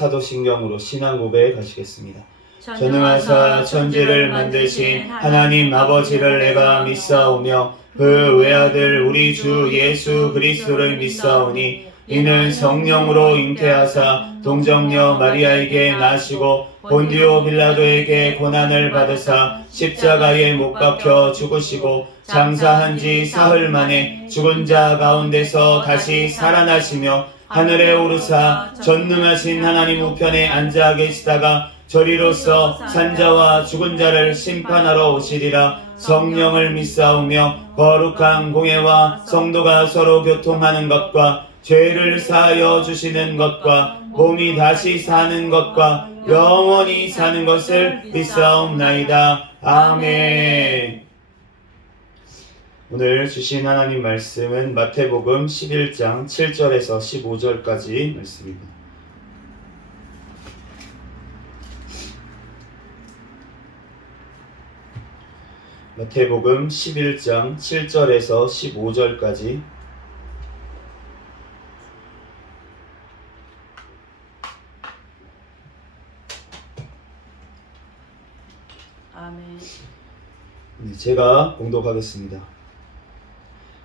사도신경으로 신앙 고백 하시겠습니다. 전능하사 천지를 만드신 하나님 아버지를 내가 믿사오며 그 외아들 우리 주 예수 그리스도를 믿사오니 이는 성령으로 잉태하사 동정녀 마리아에게 나시고 본디오 빌라도에게 고난을 받으사 십자가에 못 박혀 죽으시고 장사한 지 사흘 만에 죽은 자 가운데서 다시 살아나시며 하늘에 오르사 전능하신 하나님 우편에 앉아 계시다가 저리로서 산자와 죽은 자를 심판하러 오시리라. 성령을 믿사오며 거룩한 공예와 성도가 서로 교통하는 것과 죄를 사하여 주시는 것과 몸이 다시 사는 것과 영원히 사는 것을 믿사옵나이다. 아멘. 오늘 주신 하나님 말씀은 마태복음 11장 7절에서 15절까지 말씀입니다. 마태복음 11장 7절에서 15절까지 아멘. 제가 봉독하겠습니다.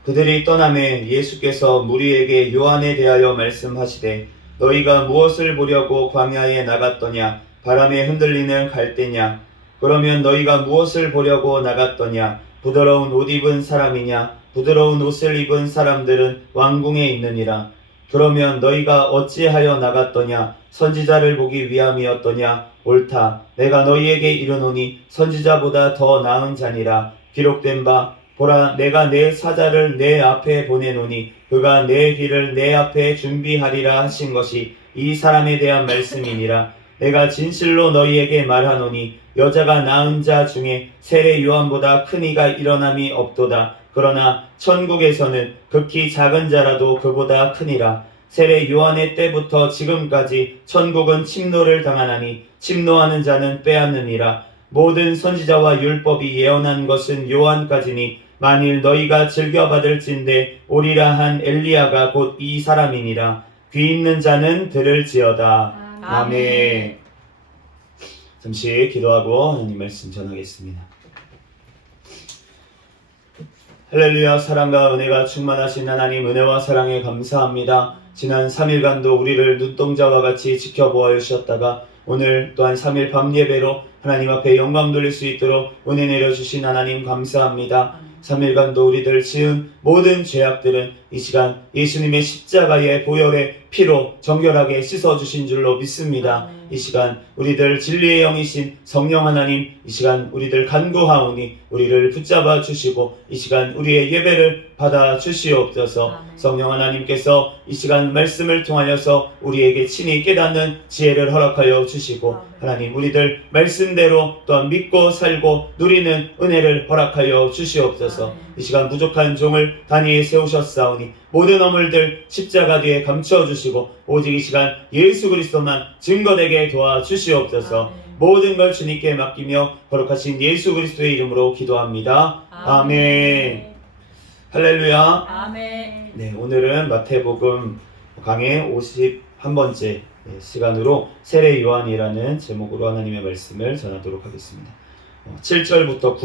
그들이 떠나매 예수께서 무리에게 요한에 대하여 말씀하시되 너희가 무엇을 보려고 광야에 나갔더냐? 바람에 흔들리는 갈대냐? 그러면 너희가 무엇을 보려고 나갔더냐? 부드러운 옷 입은 사람이냐? 부드러운 옷을 입은 사람들은 왕궁에 있느니라. 그러면 너희가 어찌하여 나갔더냐? 선지자를 보기 위함이었더냐? 옳다. 내가 너희에게 이르노니 선지자보다 더 나은 자니라. 기록된 바 보라, 내가 내 사자를 내 앞에 보내노니 그가 내 길을 내 앞에 준비하리라 하신 것이 이 사람에 대한 말씀이니라. 내가 진실로 너희에게 말하노니 여자가 낳은 자 중에 세례 요한보다 큰 이가 일어남이 없도다. 그러나 천국에서는 극히 작은 자라도 그보다 크니라. 세례 요한의 때부터 지금까지 천국은 침노를 당하나니 침노하는 자는 빼앗느니라. 모든 선지자와 율법이 예언한 것은 요한까지니 만일 너희가 즐겨받을진대 오리라 한 엘리야가 곧 이 사람이니라. 귀 있는 자는 들을지어다. 아멘. 잠시 기도하고 하나님 말씀 전하겠습니다. 할렐루야. 사랑과 은혜가 충만하신 하나님, 은혜와 사랑에 감사합니다. 지난 3일간도 우리를 눈동자와 같이 지켜보아 주셨다가 오늘 또한 3일 밤 예배로 하나님 앞에 영광 돌릴 수 있도록 은혜 내려주신 하나님 감사합니다. 3일간도 우리들 지은 모든 죄악들은 이 시간 예수님의 십자가의 보혈의 피로 정결하게 씻어주신 줄로 믿습니다. 이 시간 우리들 진리의 영이신 성령 하나님, 이 시간 우리들 간구하오니 우리를 붙잡아 주시고 이 시간 우리의 예배를 받아 주시옵소서. 성령 하나님께서 이 시간 말씀을 통하여서 우리에게 친히 깨닫는 지혜를 허락하여 주시고 하나님 우리들 말씀대로 또한 믿고 살고 누리는 은혜를 허락하여 주시옵소서. 이 시간 부족한 종을 단위에 세우셨사오니 모든 어물들 십자가 뒤에 감춰주시고 오직 이 시간 예수 그리스도만 증거되게 도와주시옵소서. 모든 걸 주님께 맡기며 거룩하신 예수 그리스도의 이름으로 기도합니다. 아멘. 할렐루야. 아멘. 네, 오늘은 마태복음 강의 51번째 시간으로 세례 요한이라는 제목으로 하나님의 말씀을 전하도록 하겠습니다. 7절부터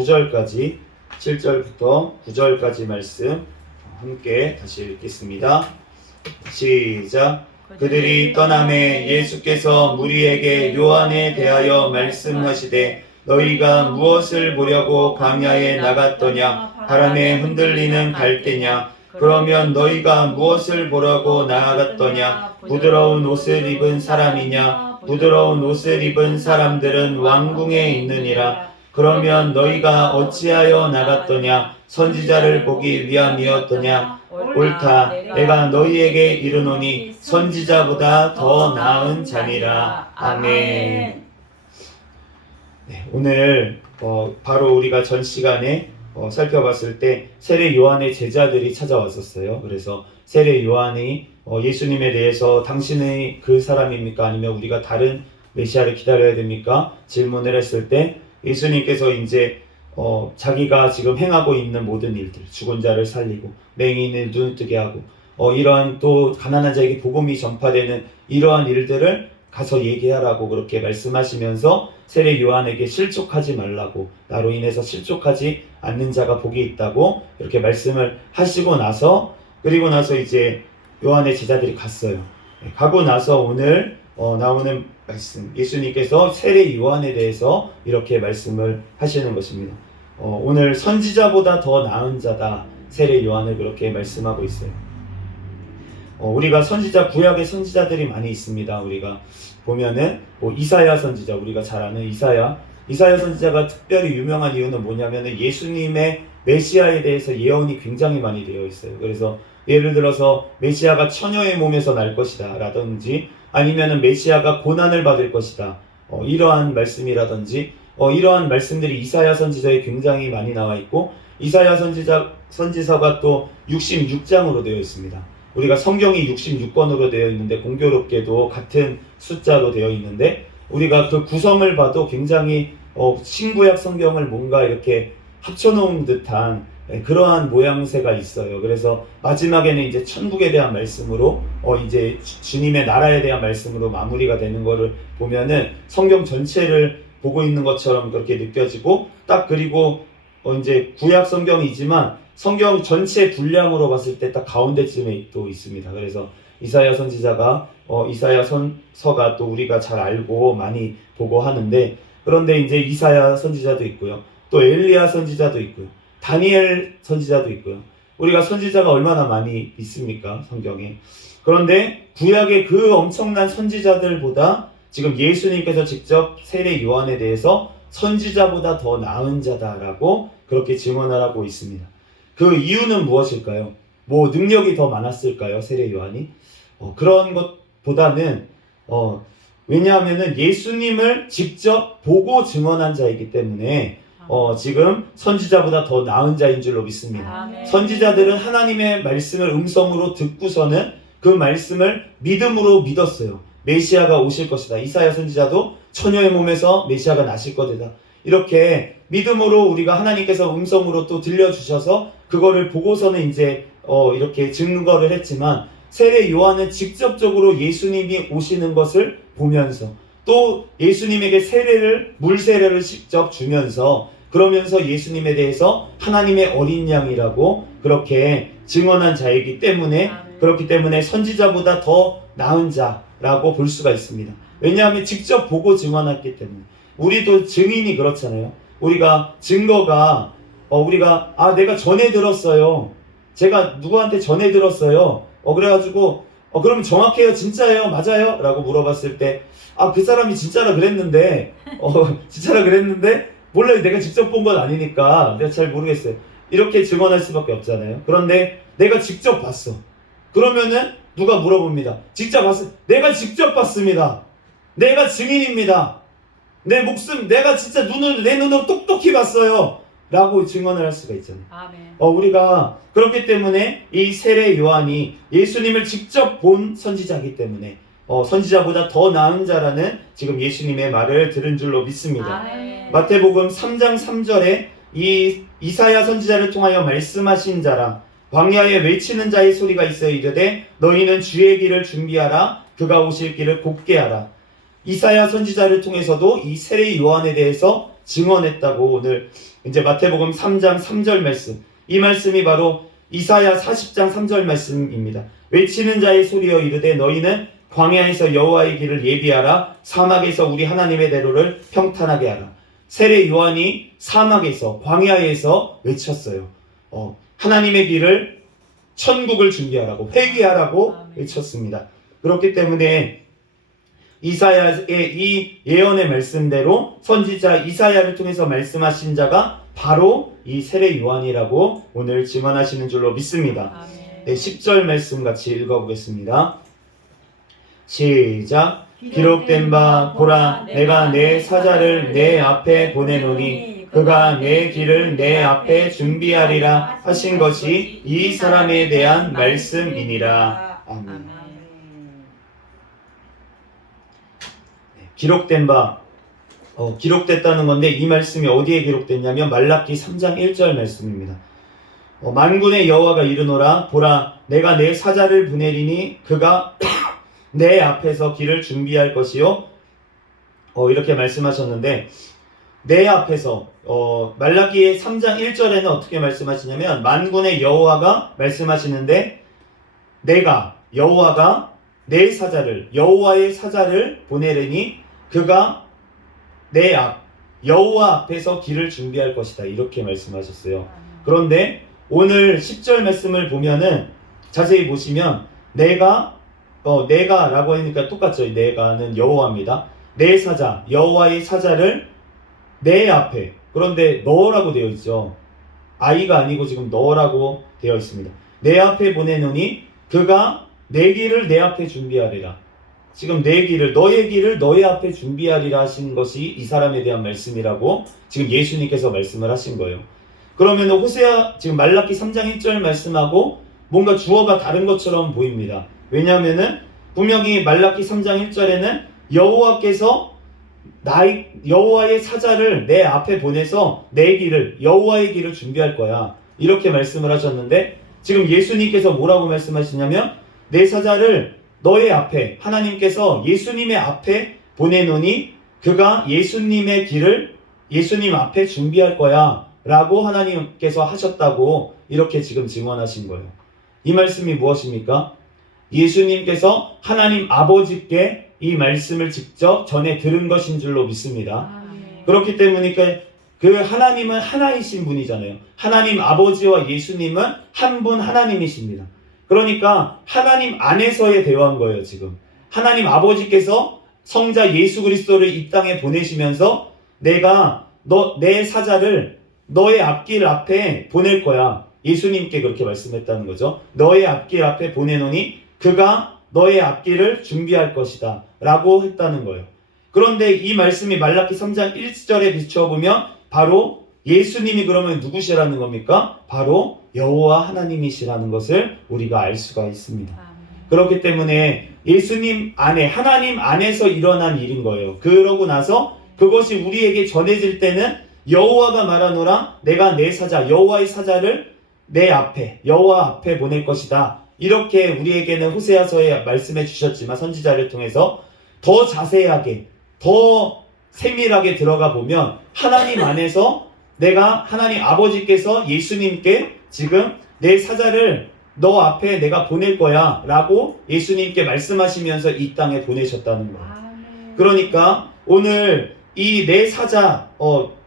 9절까지 말씀 함께 다시 읽겠습니다. 시작. 그들이 떠나매 예수께서 무리에게 요한에 대하여 말씀하시되 너희가 무엇을 보려고 광야에 나갔더냐? 바람에 흔들리는 갈대냐? 그러면 너희가 무엇을 보려고 나갔더냐? 부드러운 옷을 입은 사람이냐? 부드러운 옷을 입은 사람들은 왕궁에 있느니라. 그러면 너희가 어찌하여 나갔더냐? 선지자를 보기 위함이었더냐? 옳다. 내가 너희에게 이르노니 선지자보다 더 나은 자니라. 아멘. 네, 오늘 바로 우리가 전 시간에 살펴봤을 때 세례 요한의 제자들이 찾아왔었어요. 그래서 세례 요한이 예수님에 대해서 당신이 그 사람입니까? 아니면 우리가 다른 메시아를 기다려야 됩니까? 질문을 했을 때 예수님께서 이제 자기가 지금 행하고 있는 모든 일들, 죽은 자를 살리고 맹인을 눈을 뜨게 하고 이러한 또 가난한 자에게 복음이 전파되는 이러한 일들을 가서 얘기하라고 그렇게 말씀하시면서 세례 요한에게 실족하지 말라고, 나로 인해서 실족하지 않는 자가 복이 있다고 이렇게 말씀을 하시고 나서, 그리고 나서 이제 요한의 제자들이 갔어요. 가고 나서 오늘 나오는 말씀, 예수님께서 세례 요한에 대해서 이렇게 말씀을 하시는 것입니다. 오늘 선지자보다 더 나은 자다, 세례 요한을 그렇게 말씀하고 있어요. 우리가 선지자, 구약의 선지자들이 많이 있습니다. 우리가 보면은 이사야 선지자, 우리가 잘 아는 이사야 선지자가 특별히 유명한 이유는 뭐냐면은 예수님의 메시아에 대해서 예언이 굉장히 많이 되어 있어요. 그래서 예를 들어서 메시아가 처녀의 몸에서 날 것이다 라든지, 아니면은 메시아가 고난을 받을 것이다, 이러한 말씀이라든지, 이러한 말씀들이 이사야 선지자에 굉장히 많이 나와 있고, 이사야 선지서가 또 66장으로 되어 있습니다. 우리가 성경이 66권으로 되어 있는데, 공교롭게도 같은 숫자로 되어 있는데, 우리가 그 구성을 봐도 굉장히 신구약 성경을 뭔가 이렇게 합쳐놓은 듯한 그러한 모양새가 있어요. 그래서 마지막에는 이제 천국에 대한 말씀으로 이제 주님의 나라에 대한 말씀으로 마무리가 되는 거를 보면은 성경 전체를 보고 있는 것처럼 그렇게 느껴지고, 딱 그리고 이제 구약 성경이지만 성경 전체 분량으로 봤을 때 딱 가운데쯤에 또 있습니다. 그래서 이사야 선지자가 이사야 선서가 또 우리가 잘 알고 많이 보고 하는데, 그런데 이제 이사야 선지자도 있고요, 또 엘리야 선지자도 있고요, 다니엘 선지자도 있고요. 우리가 선지자가 얼마나 많이 있습니까, 성경에. 그런데 구약의 그 엄청난 선지자들보다 지금 예수님께서 직접 세례 요한에 대해서 선지자보다 더 나은 자다라고 그렇게 증언을 하고 있습니다. 그 이유는 무엇일까요? 뭐 능력이 더 많았을까요, 세례 요한이? 그런 것보다는 왜냐하면은 예수님을 직접 보고 증언한 자이기 때문에 지금 선지자보다 더 나은 자인 줄로 믿습니다. 아멘. 선지자들은 하나님의 말씀을 음성으로 듣고서는 그 말씀을 믿음으로 믿었어요. 메시아가 오실 것이다. 이사야 선지자도 처녀의 몸에서 메시아가 나실 것이다, 이렇게 믿음으로 우리가 하나님께서 음성으로 또 들려주셔서 그거를 보고서는 이제 이렇게 증거를 했지만, 세례 요한은 직접적으로 예수님이 오시는 것을 보면서 또 예수님에게 물 세례를 직접 주면서, 그러면서 예수님에 대해서 하나님의 어린 양이라고 그렇게 증언한 자이기 때문에, 그렇기 때문에 선지자보다 더 나은 자라고 볼 수가 있습니다. 왜냐하면 직접 보고 증언했기 때문에. 우리도 증인이 그렇잖아요. 우리가 증거가 우리가 내가 전해 들었어요, 제가 누구한테 전해 들었어요, 그래가지고 그러면 정확해요, 진짜예요, 맞아요? 라고 물어봤을 때 그 사람이 진짜라 그랬는데 진짜라 그랬는데 몰라요, 내가 직접 본 건 아니니까 내가 잘 모르겠어요, 이렇게 증언할 수밖에 없잖아요. 그런데 내가 직접 봤어, 그러면은 누가 물어봅니다. 직접 봤어? 내가 직접 봤습니다, 내가 증인입니다, 내가 진짜 내 눈으로 똑똑히 봤어요 라고 증언을 할 수가 있잖아요. 아멘. 우리가 그렇기 때문에 이 세례 요한이 예수님을 직접 본 선지자이기 때문에 선지자보다 더 나은 자라는 지금 예수님의 말을 들은 줄로 믿습니다. 아멘. 마태복음 3장 3절에 이 이사야 선지자를 통하여 말씀하신 자라, 광야에 외치는 자의 소리가 있어 이르되 너희는 주의 길을 준비하라, 그가 오실 길을 곱게 하라. 이사야 선지자를 통해서도 이 세례 요한에 대해서 증언했다고 오늘 이제 마태복음 3장 3절 말씀, 이 말씀이 바로 이사야 40장 3절 말씀입니다. 외치는 자의 소리여 이르되 너희는 광야에서 여호와의 길을 예비하라, 사막에서 우리 하나님의 대로를 평탄하게 하라. 세례 요한이 사막에서, 광야에서 외쳤어요. 하나님의 길을, 천국을 준비하라고, 회개하라고 외쳤습니다. 그렇기 때문에 이사야의 이 예언의 말씀대로 선지자 이사야를 통해서 말씀하신 자가 바로 이 세례 요한이라고 오늘 증언하시는 줄로 믿습니다. 아멘. 네, 10절 말씀 같이 읽어보겠습니다. 시작. 기록된 바 보라, 내가 내 사자를 내 앞에 보내노니 그가 내 길을 내 앞에 준비하리라 하신 것이 이 사람에 대한 말씀이니라. 아멘. 기록된 바, 기록됐다는 건데 이 말씀이 어디에 기록됐냐면 말라기 3장 1절 말씀입니다. 만군의 여호와가 이르노라, 보라, 내가 내 사자를 보내리니 그가 내 앞에서 길을 준비할 것이요. 이렇게 말씀하셨는데, 내 앞에서 말라기 3장 1절에는 어떻게 말씀하시냐면, 만군의 여호와가 말씀하시는데, 내가 여호와가 내 사자를, 여호와의 사자를 보내려니 그가 내 앞 여호와 앞에서 길을 준비할 것이다, 이렇게 말씀하셨어요. 그런데 오늘 10절 말씀을 보면은 자세히 보시면 내가 라고 하니까 똑같죠. 내가는 여호와입니다. 내 사자, 여호와의 사자를 내 앞에, 그런데 너라고 되어 있죠. 아이가 아니고 지금 너라고 되어 있습니다. 내 앞에 보내노니 그가 내 길을 내 앞에 준비하리라. 지금 내 길을, 너의 길을 너의 앞에 준비하리라 하신 것이 이 사람에 대한 말씀이라고 지금 예수님께서 말씀을 하신 거예요. 그러면 호세아, 지금 말라기 3장 1절 말씀하고 뭔가 주어가 다른 것처럼 보입니다. 왜냐하면은 분명히 말라기 3장 1절에는 여호와께서 여호와의 사자를 내 앞에 보내서 내 길을, 여호와의 길을 준비할 거야, 이렇게 말씀을 하셨는데, 지금 예수님께서 뭐라고 말씀하시냐면 내 사자를 너의 앞에, 하나님께서 예수님의 앞에 보내노니 그가 예수님의 길을 예수님 앞에 준비할 거야 라고 하나님께서 하셨다고 이렇게 지금 증언하신 거예요. 이 말씀이 무엇입니까? 예수님께서 하나님 아버지께 이 말씀을 직접 전해 들은 것인 줄로 믿습니다. 그렇기 때문에 그 하나님은 하나이신 분이잖아요. 하나님 아버지와 예수님은 한 분 하나님이십니다. 그러니까 하나님 안에서의 대화인 거예요. 지금 하나님 아버지께서 성자 예수 그리스도를 이 땅에 보내시면서 내가 내 사자를 너의 앞길 앞에 보낼 거야, 예수님께 그렇게 말씀했다는 거죠. 너의 앞길 앞에 보내노니 그가 너의 앞길을 준비할 것이다 라고 했다는 거예요. 그런데 이 말씀이 말라기 3장 1절에 비춰보면 바로 예수님이 그러면 누구시라는 겁니까? 바로 여호와 하나님이시라는 것을 우리가 알 수가 있습니다. 그렇기 때문에 예수님 안에, 하나님 안에서 일어난 일인 거예요. 그러고 나서 그것이 우리에게 전해질 때는 여호와가 말하노라, 내가 내 사자, 여호와의 사자를 내 앞에, 여호와 앞에 보낼 것이다, 이렇게 우리에게는 호세아서에 말씀해 주셨지만, 선지자를 통해서 더 자세하게, 더 세밀하게 들어가 보면 하나님 안에서 하나님 아버지께서 예수님께 지금 내 사자를 너 앞에 내가 보낼 거야 라고 예수님께 말씀하시면서 이 땅에 보내셨다는 거예요. 그러니까 오늘 이 내 사자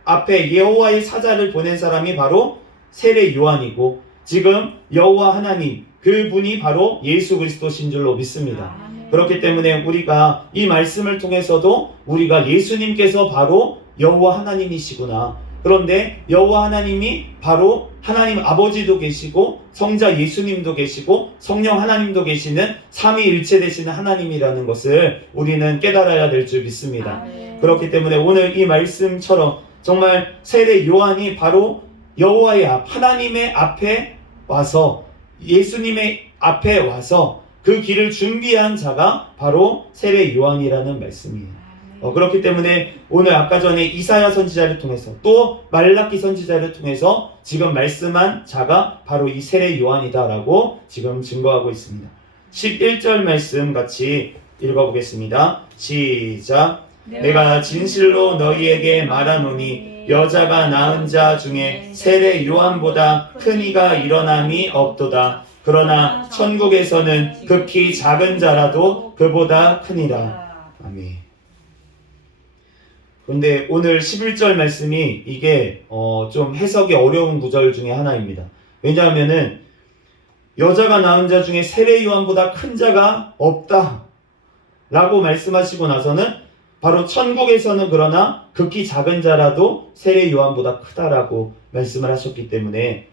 앞에 여호와의 사자를 보낸 사람이 바로 세례 요한이고, 지금 여호와 하나님, 그분이 바로 예수 그리스도신 줄로 믿습니다. 그렇기 때문에 우리가 이 말씀을 통해서도 우리가 예수님께서 바로 여호와 하나님이시구나, 그런데 여호와 하나님이 바로 하나님 아버지도 계시고 성자 예수님도 계시고 성령 하나님도 계시는 삼위일체 되시는 하나님이라는 것을 우리는 깨달아야 될 줄 믿습니다. 그렇기 때문에 오늘 이 말씀처럼 정말 세례 요한이 바로 여호와의 앞, 하나님의 앞에 와서, 예수님의 앞에 와서 그 길을 준비한 자가 바로 세례 요한이라는 말씀이에요. 그렇기 때문에 오늘 아까 전에 이사야 선지자를 통해서 또 말라기 선지자를 통해서 지금 말씀한 자가 바로 이 세례 요한이다라고 지금 증거하고 있습니다. 11절 말씀 같이 읽어보겠습니다. 시작. 내가 진실로 너희에게 말하노니 여자가 낳은 자 중에 세례 요한보다 큰 이가 일어남이 없도다. 그러나 천국에서는 극히 작은 자라도 그보다 크니라. 아멘. 그런데 오늘 11절 말씀이 이게 좀 해석이 어려운 구절 중에 하나입니다. 왜냐하면은 여자가 낳은 자 중에 세례 요한보다 큰 자가 없다 라고 말씀하시고 나서는 바로 천국에서는 그러나 극히 작은 자라도 세례 요한보다 크다라고 말씀을 하셨기 때문에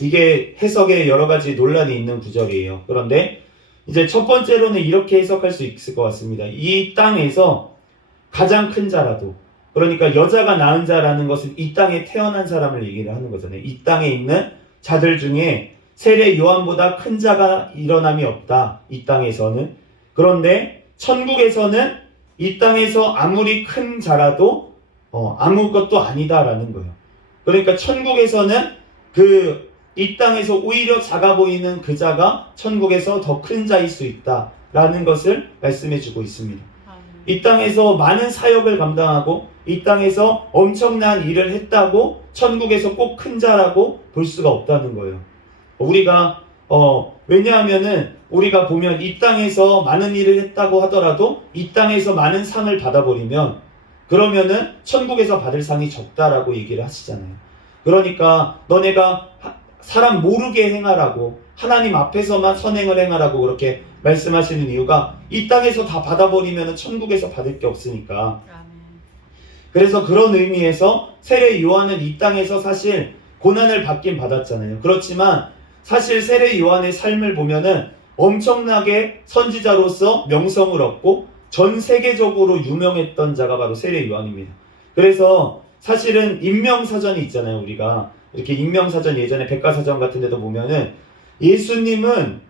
이게 해석에 여러 가지 논란이 있는 구절이에요. 그런데 이제 첫 번째로는 이렇게 해석할 수 있을 것 같습니다. 이 땅에서 가장 큰 자라도, 그러니까 여자가 낳은 자라는 것은 이 땅에 태어난 사람을 얘기를 하는 거잖아요. 이 땅에 있는 자들 중에 세례 요한보다 큰 자가 일어남이 없다, 이 땅에서는. 그런데 천국에서는 이 땅에서 아무리 큰 자라도 아무것도 아니다라는 거예요. 그러니까 천국에서는 이 땅에서 오히려 작아 보이는 그 자가 천국에서 더 큰 자일 수 있다 라는 것을 말씀해 주고 있습니다. 아멘. 이 땅에서 많은 사역을 감당하고 이 땅에서 엄청난 일을 했다고 천국에서 꼭 큰 자라고 볼 수가 없다는 거예요. 우리가 왜냐하면은 우리가 보면 이 땅에서 많은 일을 했다고 하더라도 이 땅에서 많은 상을 받아버리면 그러면은 천국에서 받을 상이 적다라고 얘기를 하시잖아요. 그러니까 너네가 사람 모르게 행하라고, 하나님 앞에서만 선행을 행하라고 그렇게 말씀하시는 이유가 이 땅에서 다 받아버리면 천국에서 받을 게 없으니까. 아멘. 그래서 그런 의미에서 세례 요한은 이 땅에서 사실 고난을 받긴 받았잖아요. 그렇지만 사실 세례 요한의 삶을 보면은 엄청나게 선지자로서 명성을 얻고 전 세계적으로 유명했던 자가 바로 세례 요한입니다. 그래서 사실은 인명사전이 있잖아요. 우리가 이렇게 인명사전, 예전에 백과사전 같은 데도 보면은 예수님은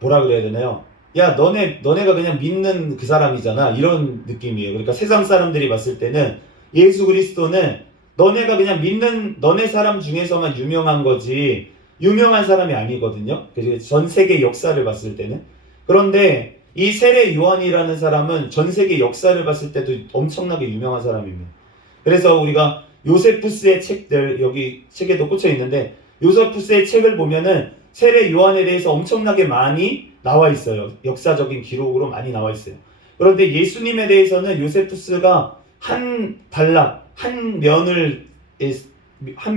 뭐라 그래야 되나요? 야, 너네가 그냥 믿는 그 사람이잖아, 이런 느낌이에요. 그러니까 세상 사람들이 봤을 때는 예수 그리스도는 너네가 그냥 믿는 너네 사람 중에서만 유명한 거지 유명한 사람이 아니거든요. 그래서 전 세계 역사를 봤을 때는. 그런데 이 세례 요한이라는 사람은 전 세계 역사를 봤을 때도 엄청나게 유명한 사람입니다. 그래서 우리가 요세푸스의 책들, 여기 책에도 꽂혀 있는데 요세푸스의 책을 보면은 세례 요한에 대해서 엄청나게 많이 나와 있어요. 역사적인 기록으로 많이 나와 있어요. 그런데 예수님에 대해서는 요세푸스가 한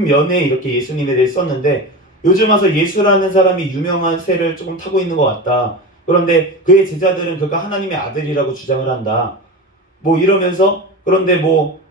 면에 이렇게 예수님에 대해 썼는데, 요즘 와서 예수라는 사람이 유명한 새를 조금 타고 있는 것 같다. 그런데 그의 제자들은 그가 하나님의 아들이라고 주장을 한다. 뭐 이러면서, 그런데 뭐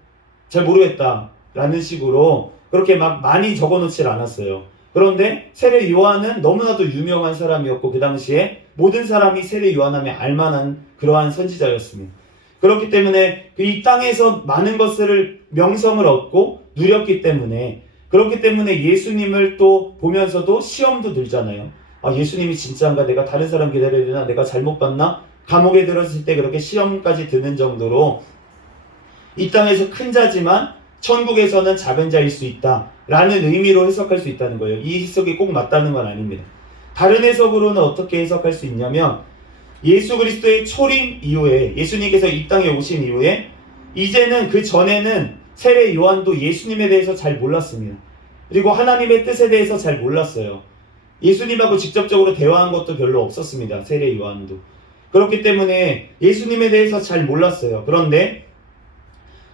잘 모르겠다 라는 식으로 그렇게 막 많이 적어놓질 않았어요. 그런데 세례 요한은 너무나도 유명한 사람이었고 그 당시에 모든 사람이 세례 요한하면 알만한 그러한 선지자였습니다. 그렇기 때문에 이 땅에서 많은 것을 명성을 얻고 누렸기 때문에, 그렇기 때문에 예수님을 또 보면서도 시험도 들잖아요. 아, 예수님이 진짜인가? 내가 다른 사람 기다려야 되나? 내가 잘못 봤나? 감옥에 들었을 때 그렇게 시험까지 드는 정도로 이 땅에서 큰 자지만 천국에서는 작은 자일 수 있다 라는 의미로 해석할 수 있다는 거예요. 이 해석이 꼭 맞다는 건 아닙니다. 다른 해석으로는 어떻게 해석할 수 있냐면, 예수 그리스도의 초림 이후에, 예수님께서 이 땅에 오신 이후에 이제는 그 전에는 세례 요한도 예수님에 대해서 잘 몰랐습니다. 그리고 하나님의 뜻에 대해서 잘 몰랐어요. 예수님하고 직접적으로 대화한 것도 별로 없었습니다. 세례 요한도. 그렇기 때문에 예수님에 대해서 잘 몰랐어요. 그런데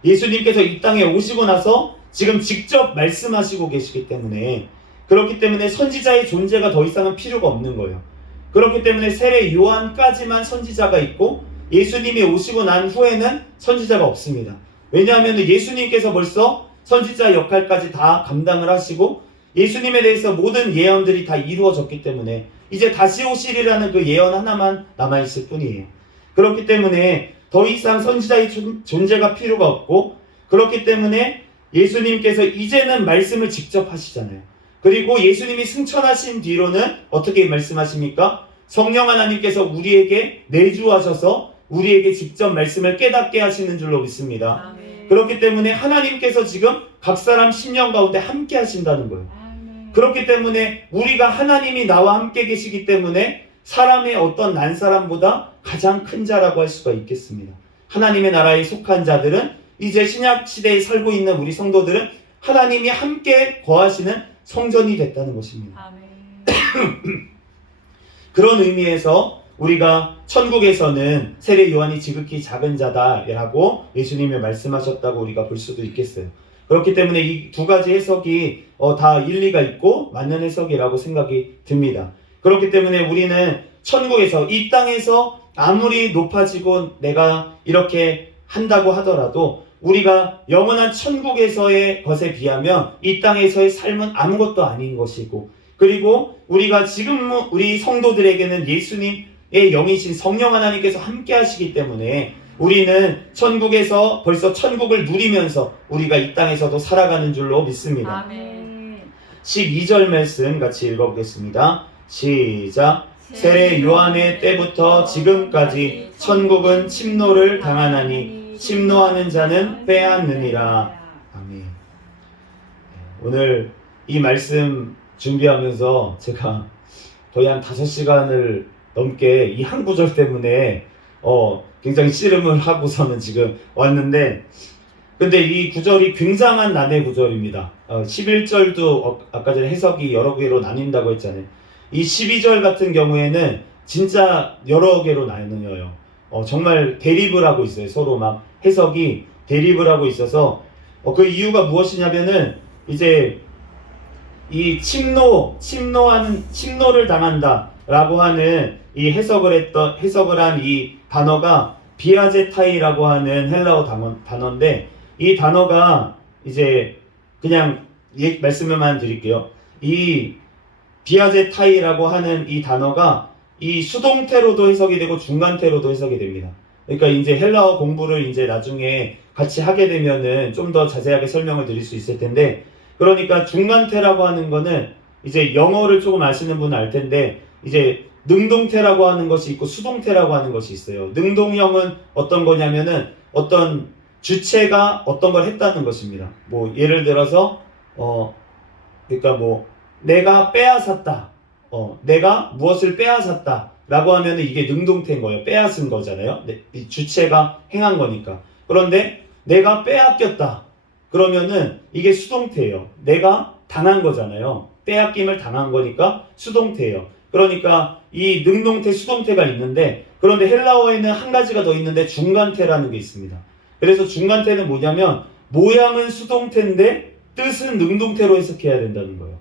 예수님께서 이 땅에 오시고 나서 지금 직접 말씀하시고 계시기 때문에, 그렇기 때문에 선지자의 존재가 더 이상은 필요가 없는 거예요. 그렇기 때문에 세례 요한까지만 선지자가 있고 예수님이 오시고 난 후에는 선지자가 없습니다. 왜냐하면 예수님께서 벌써 선지자 역할까지 다 감당을 하시고 예수님에 대해서 모든 예언들이 다 이루어졌기 때문에 이제 다시 오시리라는 그 예언 하나만 남아있을 뿐이에요. 그렇기 때문에 더 이상 선지자의 존재가 필요가 없고, 그렇기 때문에 예수님께서 이제는 말씀을 직접 하시잖아요. 그리고 예수님이 승천하신 뒤로는 어떻게 말씀하십니까? 성령 하나님께서 우리에게 내주하셔서 우리에게 직접 말씀을 깨닫게 하시는 줄로 믿습니다. 아멘. 그렇기 때문에 하나님께서 지금 각 사람 심령 가운데 함께 하신다는 거예요. 아멘. 그렇기 때문에 우리가 하나님이 나와 함께 계시기 때문에 사람의 어떤 난 사람보다 가장 큰 자라고 할 수가 있겠습니다. 하나님의 나라에 속한 자들은, 이제 신약 시대에 살고 있는 우리 성도들은 하나님이 함께 거하시는 성전이 됐다는 것입니다. 아멘. 그런 의미에서 우리가 천국에서는 세례 요한이 지극히 작은 자다라고 예수님이 말씀하셨다고 우리가 볼 수도 있겠어요. 그렇기 때문에 이 두 가지 해석이 다 일리가 있고 맞는 해석이라고 생각이 듭니다. 그렇기 때문에 우리는 천국에서, 이 땅에서 아무리 높아지고 내가 이렇게 한다고 하더라도 우리가 영원한 천국에서의 것에 비하면 이 땅에서의 삶은 아무것도 아닌 것이고, 그리고 우리가 지금 우리 성도들에게는 예수님의 영이신 성령 하나님께서 함께 하시기 때문에 우리는 천국에서 벌써 천국을 누리면서 우리가 이 땅에서도 살아가는 줄로 믿습니다. 아멘. 12절 말씀 같이 읽어보겠습니다. 시작. 세례 요한의 때부터 지금까지 천국은 침노를 당하나니 침노하는 자는 빼앗느니라. 아멘. 오늘 이 말씀 준비하면서 제가 거의 한 5시간을 넘게 이 한 구절 때문에 굉장히 씨름을 하고서는 지금 왔는데, 근데 이 구절이 굉장한 난해 구절입니다. 11절도 아까 전에 해석이 여러 개로 나뉜다고 했잖아요. 이 12절 같은 경우에는 진짜 여러 개로 나뉘어요. 정말 대립을 하고 있어요. 서로 막 해석이 대립을 하고 있어서 그 이유가 무엇이냐면은 이제 이 침노를 당한다라고 하는 이 해석을 한 이 단어가 비아제타이라고 하는 헬라어 단어인데, 이 단어가 이제 그냥 말씀만 드릴게요. 이 비아제타이라고 하는 이 단어가 이 수동태로도 해석이 되고 중간태로도 해석이 됩니다. 그러니까 이제 헬라어 공부를 이제 나중에 같이 하게 되면은 좀 더 자세하게 설명을 드릴 수 있을 텐데, 그러니까 중간태라고 하는 거는 이제 영어를 조금 아시는 분은 알 텐데, 이제 능동태라고 하는 것이 있고 수동태라고 하는 것이 있어요. 능동형은 어떤 거냐면은 어떤 주체가 어떤 걸 했다는 것입니다. 뭐 예를 들어서 그러니까 뭐 내가 빼앗았다. 내가 무엇을 빼앗았다 라고 하면은 이게 능동태인 거예요. 빼앗은 거잖아요. 이 주체가 행한 거니까. 그런데 내가 빼앗겼다 그러면은 이게 수동태예요. 내가 당한 거잖아요. 빼앗김을 당한 거니까 수동태예요. 그러니까 이 능동태, 수동태가 있는데, 그런데 헬라어에는 한 가지가 더 있는데 중간태라는 게 있습니다. 그래서 중간태는 뭐냐면 모양은 수동태인데 뜻은 능동태로 해석해야 된다는 거예요.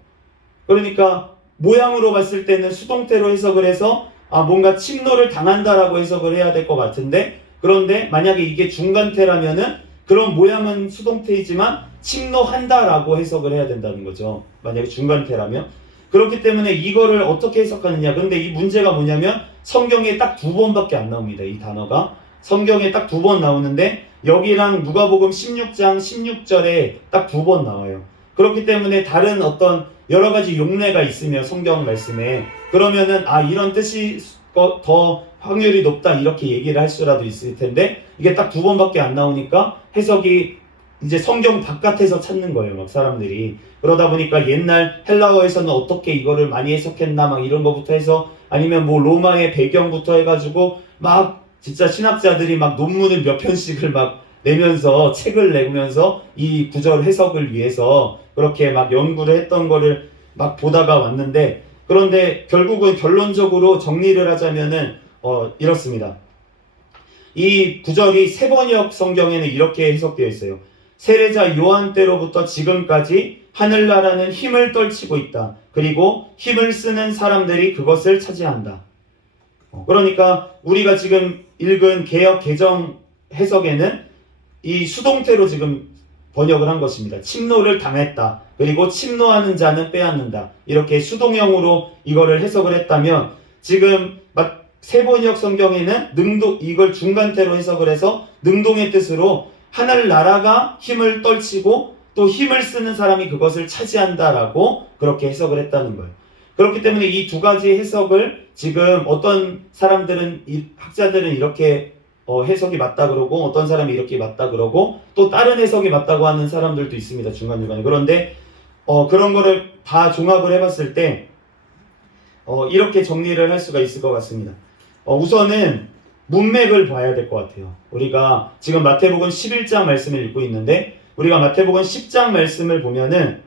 그러니까 모양으로 봤을 때는 수동태로 해석을 해서 뭔가 침노를 당한다라고 해석을 해야 될 것 같은데, 그런데 만약에 이게 중간태라면은 그런 모양은 수동태이지만 침노한다라고 해석을 해야 된다는 거죠. 만약에 중간태라면. 그렇기 때문에 이거를 어떻게 해석하느냐. 근데 이 문제가 뭐냐면 성경에 딱 2번밖에 안 나옵니다. 이 단어가 성경에 딱 2번 나오는데, 여기랑 누가복음 16장 16절에 딱 2번 나와요. 그렇기 때문에 다른 어떤 여러 가지 용례가 있으며 성경 말씀에, 그러면은 이런 뜻이 더 확률이 높다 이렇게 얘기를 할 수라도 있을 텐데, 이게 딱 2번밖에 안 나오니까 해석이 이제 성경 바깥에서 찾는 거예요, 막 사람들이. 그러다 보니까 옛날 헬라어에서는 어떻게 이거를 많이 해석했나 막 이런 거부터 해서, 아니면 뭐 로마의 배경부터 해가지고 막 진짜 신학자들이 막 논문을 몇 편씩을 막 내면서 책을 내면서 이 구절 해석을 위해서 그렇게 막 연구를 했던 거를 막 보다가 왔는데, 그런데 결국은 결론적으로 정리를 하자면은 이렇습니다. 이 구절이 세번역 성경에는 이렇게 해석되어 있어요. 세례자 요한 때로부터 지금까지 하늘나라는 힘을 떨치고 있다. 그리고 힘을 쓰는 사람들이 그것을 차지한다. 그러니까 우리가 지금 읽은 개역 개정 해석에는 이 수동태로 지금 번역을 한 것입니다. 침노를 당했다. 그리고 침노하는 자는 빼앗는다. 이렇게 수동형으로 이거를 해석을 했다면, 지금 세번역 성경에는 이걸 중간태로 해석을 해서 능동의 뜻으로 하늘나라가 힘을 떨치고 또 힘을 쓰는 사람이 그것을 차지한다라고 그렇게 해석을 했다는 거예요. 그렇기 때문에 이 두 가지 해석을 지금 어떤 사람들은, 학자들은 이렇게 해석이 맞다 그러고, 어떤 사람이 이렇게 맞다 그러고, 또 다른 해석이 맞다고 하는 사람들도 있습니다. 중간중간에. 그런데 그런 거를 다 종합을 해봤을 때 이렇게 정리를 할 수가 있을 것 같습니다. 우선은 문맥을 봐야 될 것 같아요. 우리가 지금 마태복음 11장 말씀을 읽고 있는데, 우리가 마태복음 10장 말씀을 보면은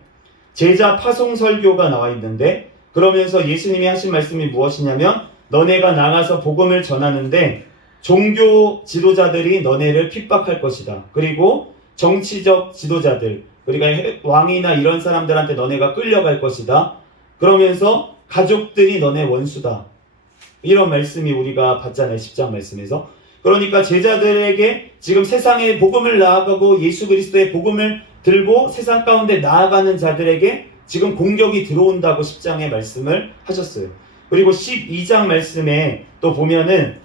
제자 파송 설교가 나와 있는데, 그러면서 예수님이 하신 말씀이 무엇이냐면, 너네가 나가서 복음을 전하는데 종교 지도자들이 너네를 핍박할 것이다. 그리고 정치적 지도자들, 그러니까 왕이나 이런 사람들한테 너네가 끌려갈 것이다. 그러면서 가족들이 너네 원수다. 이런 말씀이 우리가 봤잖아요. 10장 말씀에서. 그러니까 제자들에게 지금 세상에 복음을 나아가고 예수 그리스도의 복음을 들고 세상 가운데 나아가는 자들에게 지금 공격이 들어온다고 10장에 말씀을 하셨어요. 그리고 12장 말씀에 또 보면은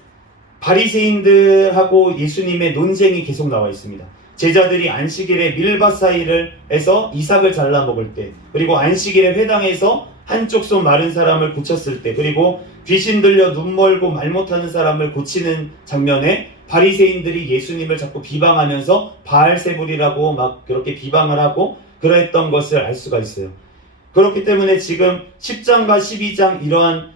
바리새인들하고 예수님의 논쟁이 계속 나와 있습니다. 제자들이 안식일에 밀밭 사이를 해서 이삭을 잘라 먹을 때, 그리고 안식일에 회당에서 한쪽 손 마른 사람을 고쳤을 때, 그리고 귀신 들려 눈 멀고 말 못하는 사람을 고치는 장면에 바리새인들이 예수님을 자꾸 비방하면서 바알세불이라고 막 그렇게 비방을 하고 그랬던 것을 알 수가 있어요. 그렇기 때문에 지금 10장과 12장 이러한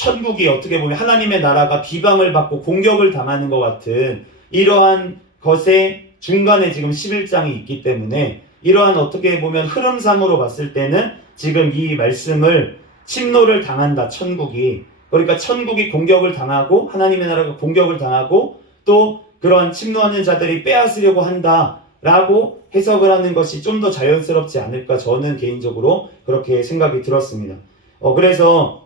천국이 어떻게 보면 하나님의 나라가 비방을 받고 공격을 당하는 것 같은 이러한 것의 중간에 지금 11장이 있기 때문에 이러한 어떻게 보면 흐름상으로 봤을 때는 지금 이 말씀을 침노를 당한다, 천국이. 그러니까 천국이 공격을 당하고 하나님의 나라가 공격을 당하고 또 그러한 침노하는 자들이 빼앗으려고 한다라고 해석을 하는 것이 좀 더 자연스럽지 않을까 저는 개인적으로 그렇게 생각이 들었습니다. 그래서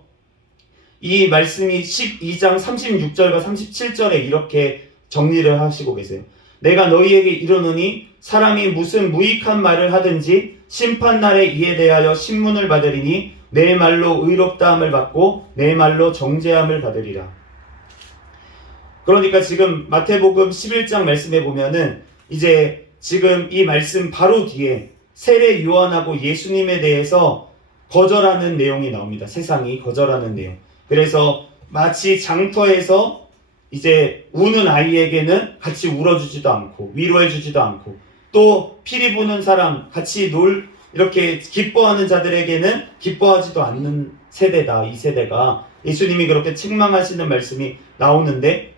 이 말씀이 12장 36절과 37절에 이렇게 정리를 하시고 계세요. 내가 너희에게 이르노니 사람이 무슨 무익한 말을 하든지 심판날에 이에 대하여 신문을 받으리니 내 말로 의롭다함을 받고 내 말로 정죄함을 받으리라. 그러니까 지금 마태복음 11장 말씀에 보면은 이제 지금 이 말씀 바로 뒤에 세례 요한하고 예수님에 대해서 거절하는 내용이 나옵니다. 세상이 거절하는 내용. 그래서 마치 장터에서 이제 우는 아이에게는 같이 울어주지도 않고 위로해주지도 않고 또 피리 부는 사람 같이 이렇게 기뻐하는 자들에게는 기뻐하지도 않는 세대다. 이 세대가 예수님이 그렇게 책망하시는 말씀이 나오는데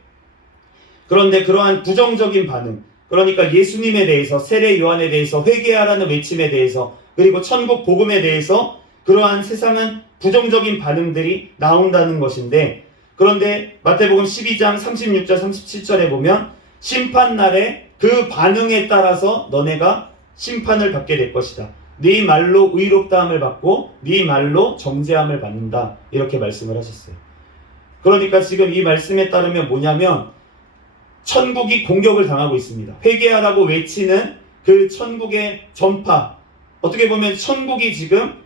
그런데 그러한 부정적인 반응 그러니까 예수님에 대해서 세례 요한에 대해서 회개하라는 외침에 대해서 그리고 천국 복음에 대해서 그러한 세상은 부정적인 반응들이 나온다는 것인데 그런데 마태복음 12장 36절 37절에 보면 심판날에 그 반응에 따라서 너네가 심판을 받게 될 것이다. 네 말로 의롭다함을 받고 네 말로 정죄함을 받는다. 이렇게 말씀을 하셨어요. 그러니까 지금 이 말씀에 따르면 뭐냐면 천국이 공격을 당하고 있습니다. 회개하라고 외치는 그 천국의 전파 어떻게 보면 천국이 지금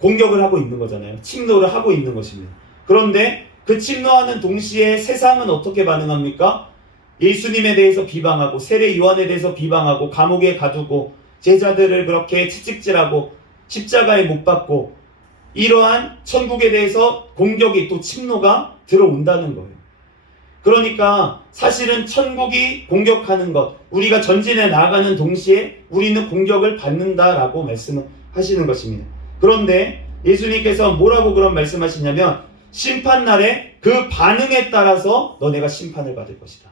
공격을 하고 있는 거잖아요. 침노를 하고 있는 것입니다. 그런데 그 침노하는 동시에 세상은 어떻게 반응합니까? 예수님에 대해서 비방하고 세례 요한에 대해서 비방하고 감옥에 가두고 제자들을 그렇게 채찍질하고 십자가에 못 박고 이러한 천국에 대해서 공격이 또 침노가 들어온다는 거예요. 그러니까 사실은 천국이 공격하는 것 우리가 전진해 나아가는 동시에 우리는 공격을 받는다라고 말씀을 하시는 것입니다. 그런데 예수님께서 뭐라고 그런 말씀하시냐면 심판날에 그 반응에 따라서 너네가 심판을 받을 것이다.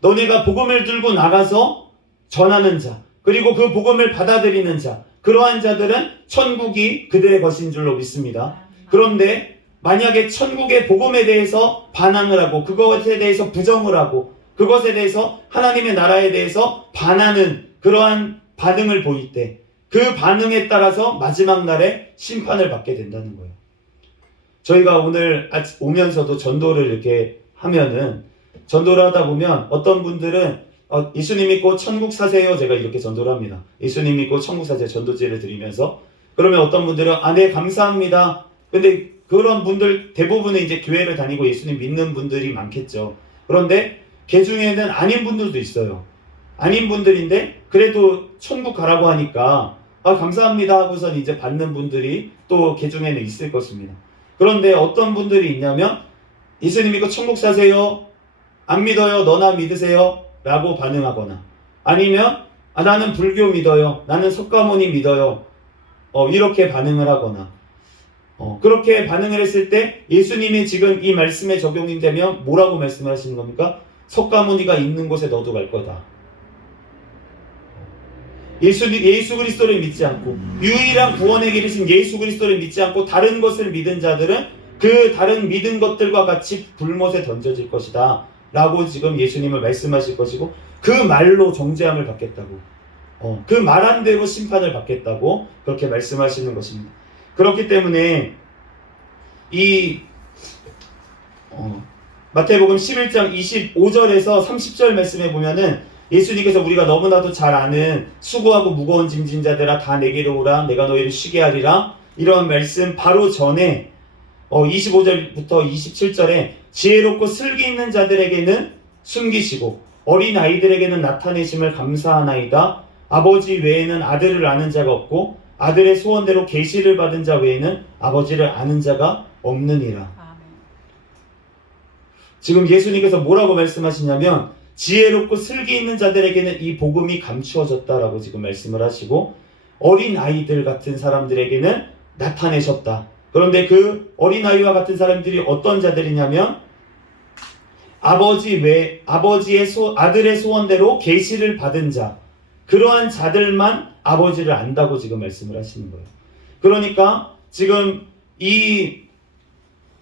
너네가 복음을 들고 나가서 전하는 자 그리고 그 복음을 받아들이는 자 그러한 자들은 천국이 그들의 것인 줄로 믿습니다. 그런데 만약에 천국의 복음에 대해서 반항을 하고 그것에 대해서 부정을 하고 그것에 대해서 하나님의 나라에 대해서 반하는 그러한 반응을 보일 때 그 반응에 따라서 마지막 날에 심판을 받게 된다는 거예요. 저희가 오늘 오면서도 전도를 이렇게 하면은 전도를 하다 보면 어떤 분들은 예수님 믿고 천국 사세요. 제가 이렇게 전도를 합니다. 예수님 믿고 천국 사세요. 전도지를 드리면서 그러면 어떤 분들은 네 감사합니다. 근데 그런 분들 대부분은 이제 교회를 다니고 예수님 믿는 분들이 많겠죠. 그런데 그 중에는 아닌 분들도 있어요. 아닌 분들인데 그래도 천국 가라고 하니까 감사합니다 하고선 이제 받는 분들이 또 그 중에는 있을 것입니다. 그런데 어떤 분들이 있냐면 예수님 믿고 천국 사세요. 안 믿어요. 너나 믿으세요. 라고 반응하거나 아니면 나는 불교 믿어요. 나는 석가모니 믿어요. 이렇게 반응을 하거나 그렇게 반응을 했을 때 예수님이 지금 이 말씀에 적용이 되면 뭐라고 말씀을 하시는 겁니까? 석가모니가 있는 곳에 너도 갈 거다. 예수 그리스도를 믿지 않고 유일한 구원의 길이신 예수 그리스도를 믿지 않고 다른 것을 믿은 자들은 그 다른 믿은 것들과 같이 불못에 던져질 것이다 라고 지금 예수님을 말씀하실 것이고 그 말로 정죄함을 받겠다고 그 말한 대로 심판을 받겠다고 그렇게 말씀하시는 것입니다. 그렇기 때문에 이 마태복음 11장 25절에서 30절 말씀에 보면은 예수님께서 우리가 너무나도 잘 아는 수고하고 무거운 짐진 자들아 다 내게로 오라 내가 너희를 쉬게 하리라 이런 말씀 바로 전에 25절부터 27절에 지혜롭고 슬기 있는 자들에게는 숨기시고 어린 아이들에게는 나타내심을 감사하나이다. 아버지 외에는 아들을 아는 자가 없고 아들의 소원대로 계시를 받은 자 외에는 아버지를 아는 자가 없느니라. 지금 예수님께서 뭐라고 말씀하시냐면 지혜롭고 슬기 있는 자들에게는 이 복음이 감추어졌다라고 지금 말씀을 하시고 어린 아이들 같은 사람들에게는 나타내셨다. 그런데 그 어린아이와 같은 사람들이 어떤 자들이냐면 아들의 소원대로 계시를 받은 자, 그러한 자들만 아버지를 안다고 지금 말씀을 하시는 거예요. 그러니까 지금 이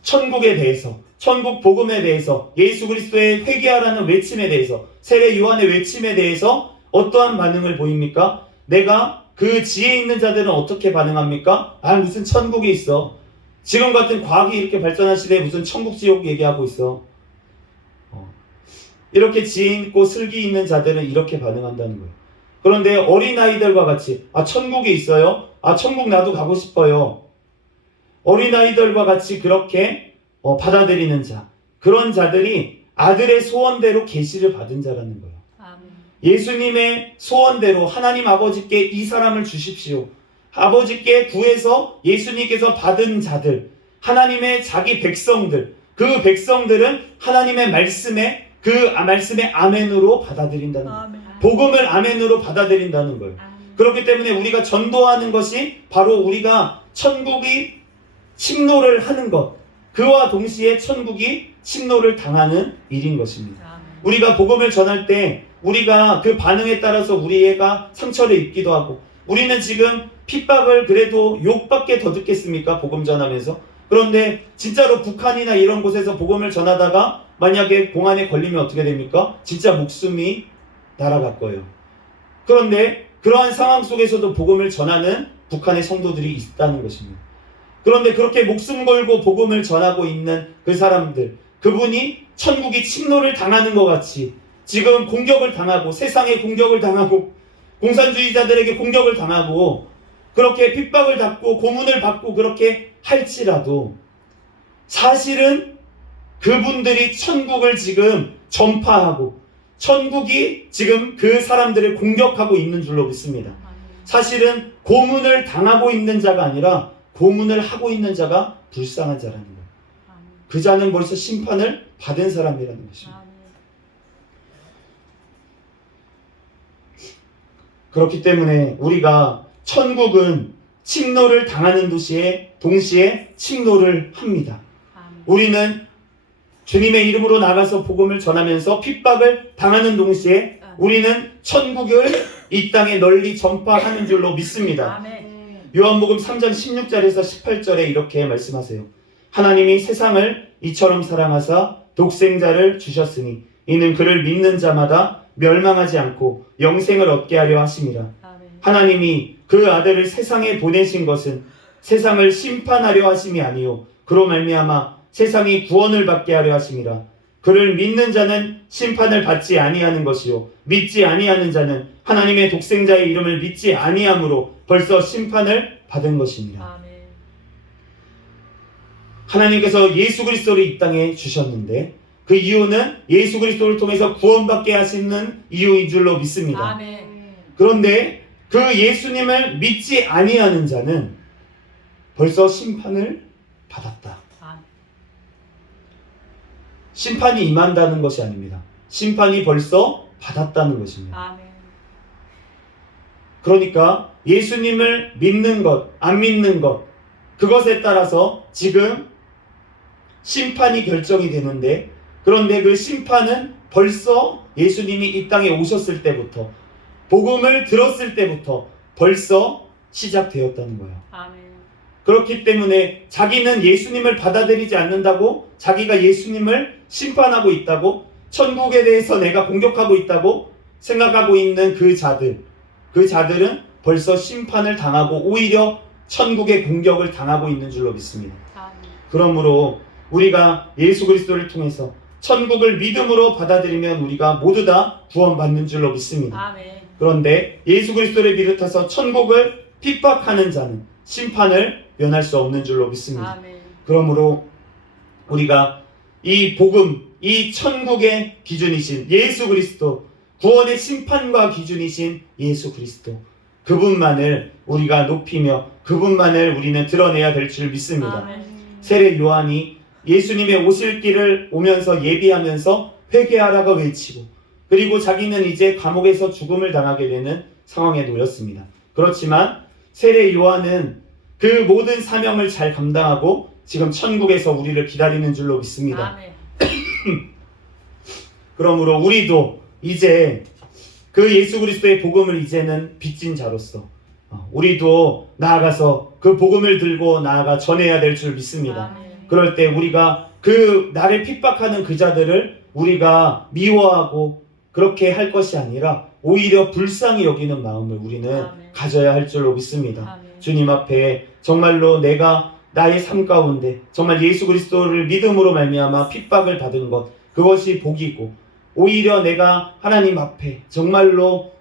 천국에 대해서, 천국 복음에 대해서, 예수 그리스도의 회개하라는 외침에 대해서, 세례 요한의 외침에 대해서 어떠한 반응을 보입니까? 내가 그 지혜 있는 자들은 어떻게 반응합니까? 무슨 천국이 있어. 지금 같은 과학이 이렇게 발전한 시대에 무슨 천국 지옥 얘기하고 있어. 이렇게 지혜 있고 슬기 있는 자들은 이렇게 반응한다는 거예요. 그런데 어린아이들과 같이 천국이 있어요? 천국 나도 가고 싶어요. 어린아이들과 같이 그렇게 받아들이는 자, 그런 자들이 아들의 소원대로 계시를 받은 자라는 거예요. 아멘. 예수님의 소원대로 하나님 아버지께 이 사람을 주십시오. 아버지께 구해서 예수님께서 받은 자들, 하나님의 자기 백성들, 그 백성들은 하나님의 말씀에 그 말씀의 아멘으로 받아들인다는 거예요. 아멘. 복음을 아멘으로 받아들인다는 거예요. 아멘. 그렇기 때문에 우리가 전도하는 것이 바로 우리가 천국이 침노를 하는 것, 그와 동시에 천국이 침노를 당하는 일인 것입니다. 아멘. 우리가 복음을 전할 때 우리가 그 반응에 따라서 우리가 상처를 입기도 하고, 우리는 지금 핍박을 그래도 욕밖에 더 듣겠습니까? 복음 전하면서. 그런데 진짜로 북한이나 이런 곳에서 복음을 전하다가 만약에 공안에 걸리면 어떻게 됩니까? 진짜 목숨이 날아갈 거예요. 그런데 그러한 상황 속에서도 복음을 전하는 북한의 성도들이 있다는 것입니다. 그런데 그렇게 목숨 걸고 복음을 전하고 있는 그 사람들, 그분이 천국이 침노를 당하는 것 같이 지금 공격을 당하고, 세상에 공격을 당하고, 공산주의자들에게 공격을 당하고, 그렇게 핍박을 받고 고문을 받고 그렇게 할지라도 사실은 그분들이 천국을 지금 전파하고 천국이 지금 그 사람들을 공격하고 있는 줄로 믿습니다. 사실은 고문을 당하고 있는 자가 아니라 고문을 하고 있는 자가 불쌍한 자라는 거예요. 그 자는 벌써 심판을 받은 사람이라는 것입니다. 그렇기 때문에 우리가 천국은 침노를 당하는 도시에 동시에 침노를 합니다. 우리는 주님의 이름으로 나가서 복음을 전하면서 핍박을 당하는 동시에 우리는 천국을 이 땅에 널리 전파하는 줄로 믿습니다. 요한복음 3장 16절에서 18절에 이렇게 말씀하세요. 하나님이 세상을 이처럼 사랑하사 독생자를 주셨으니 이는 그를 믿는 자마다 멸망하지 않고 영생을 얻게 하려 하심이라. 하나님이 그 아들을 세상에 보내신 것은 세상을 심판하려 하심이 아니요 그로 말미암아 세상이 구원을 받게 하려 하심이라. 그를 믿는 자는 심판을 받지 아니하는 것이요 믿지 아니하는 자는 하나님의 독생자의 이름을 믿지 아니함으로 벌써 심판을 받은 것입니다. 하나님께서 예수 그리스도를 이 땅에 주셨는데 그 이유는 예수 그리스도를 통해서 구원받게 하시는 이유인 줄로 믿습니다. 그런데 그 예수님을 믿지 아니하는 자는 벌써 심판을 받았다. 심판이 임한다는 것이 아닙니다. 심판이 벌써 받았다는 것입니다. 그러니까 예수님을 믿는 것, 안 믿는 것, 그것에 따라서 지금 심판이 결정이 되는데, 그런데 그 심판은 벌써 예수님이 이 땅에 오셨을 때부터, 복음을 들었을 때부터 벌써 시작되었다는 거예요. 그렇기 때문에 자기는 예수님을 받아들이지 않는다고, 자기가 예수님을 심판하고 있다고, 천국에 대해서 내가 공격하고 있다고 생각하고 있는 그 자들은 벌써 심판을 당하고 오히려 천국의 공격을 당하고 있는 줄로 믿습니다. 그러므로 우리가 예수 그리스도를 통해서 천국을 믿음으로 받아들이면 우리가 모두 다 구원받는 줄로 믿습니다. 그런데 예수 그리스도를 비롯해서 천국을 핍박하는 자는 심판을 면할 수 없는 줄로 믿습니다. 그러므로 우리가 이 복음, 이 천국의 기준이신 예수 그리스도, 구원의 심판과 기준이신 예수 그리스도, 그분만을 우리가 높이며 그분만을 우리는 드러내야 될 줄 믿습니다. 세례 요한이 예수님의 오실 길을 오면서 예비하면서 회개하라고 외치고, 그리고 자기는 이제 감옥에서 죽음을 당하게 되는 상황에 놓였습니다. 그렇지만 세례 요한은 그 모든 사명을 잘 감당하고 지금 천국에서 우리를 기다리는 줄로 믿습니다. 아멘. 그러므로 우리도 이제 그 예수 그리스도의 복음을 이제는 빚진 자로서 우리도 나아가서 그 복음을 들고 나아가 전해야 될 줄 믿습니다. 아멘. 그럴 때 우리가 그 나를 핍박하는 그 자들을 우리가 미워하고 그렇게 할 것이 아니라 오히려 불쌍히 여기는 마음을 우리는 아멘. 가져야 할 줄로 믿습니다. 아멘. 주님 앞에 정말로 내가 나의 삶 가운데 정말 예수 그리스도를 믿음으로 말미암아 핍박을 받은 것, 그것이 복이고, 오히려 내가 하나님 앞에 정말로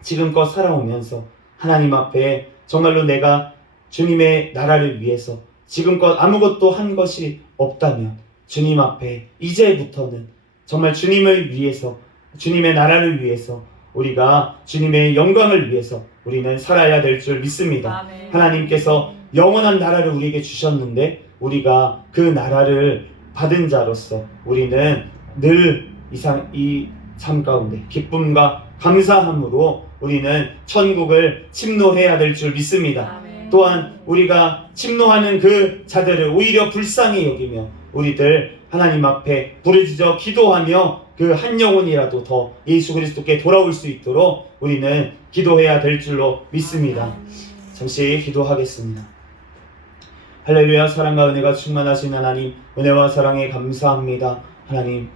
지금껏 살아오면서 하나님 앞에 정말로 내가 주님의 나라를 위해서 지금껏 아무것도 한 것이 없다면 주님 앞에 이제부터는 정말 주님을 위해서, 주님의 나라를 위해서, 우리가 주님의 영광을 위해서 우리는 살아야 될 줄 믿습니다. 아멘. 하나님께서 영원한 나라를 우리에게 주셨는데 우리가 그 나라를 받은 자로서 우리는 늘 이 삶 가운데 기쁨과 감사함으로 우리는 천국을 침노해야 될 줄 믿습니다. 아멘. 또한 우리가 침노하는 그 자들을 오히려 불쌍히 여기며 우리들 하나님 앞에 부르짖어 기도하며 그 한 영혼이라도 더 예수 그리스도께 돌아올 수 있도록 우리는 기도해야 될 줄로 믿습니다. 잠시 기도하겠습니다. 할렐루야. 사랑과 은혜가 충만하신 하나님, 은혜와 사랑에 감사합니다. 하나님,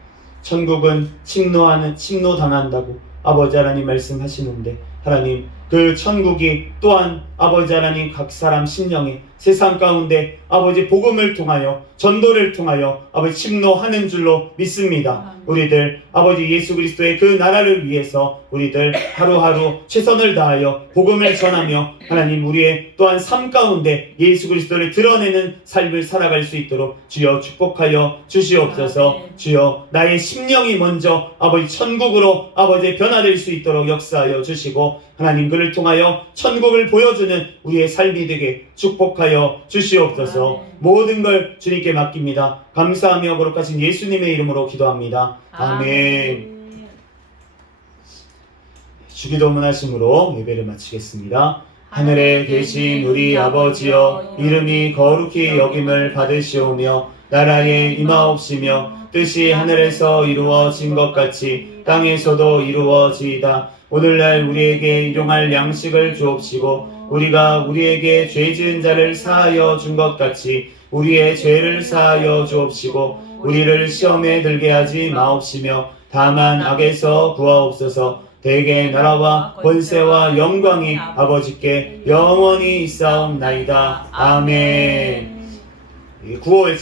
천국은 침노당한다고 아버지 하나님 말씀하시는데, 하나님 그 천국이 또한 아버지 하나님 각 사람 심령에 세상 가운데 아버지 복음을 통하여 전도를 통하여 아버지 침노하는 줄로 믿습니다. 우리들 아버지 예수 그리스도의 그 나라를 위해서 우리들 하루하루 최선을 다하여 복음을 전하며 하나님 우리의 또한 삶 가운데 예수 그리스도를 드러내는 삶을 살아갈 수 있도록 주여 축복하여 주시옵소서. 주여 나의 심령이 먼저 아버지 천국으로 아버지 변화될 수 있도록 역사하여 주시고 하나님 그를 통하여 천국을 보여주는 우리의 삶이 되게 축복하여 주시옵소서. 모든 걸 주님께 맡깁니다. 감사하며 거룩하신 예수님의 이름으로 기도합니다. 아멘. 주기도문 하심으로 예배를 마치겠습니다. 하늘에 계신 우리 아버지여, 이름이 거룩히 여김을 받으시오며 나라에 임하옵시며 뜻이 하늘에서 이루어진 것 같이 땅에서도 이루어지이다. 오늘날 우리에게 일용할 양식을 주옵시고 우리가 우리에게 죄 지은 자를 사하여 준 것 같이 우리의 죄를 사하여 주옵시고 우리를 시험에 들게 하지 마옵시며 다만 악에서 구하옵소서. 대개 나라와 권세와 영광이 아버지께 영원히 있사옵나이다. 아멘. 구호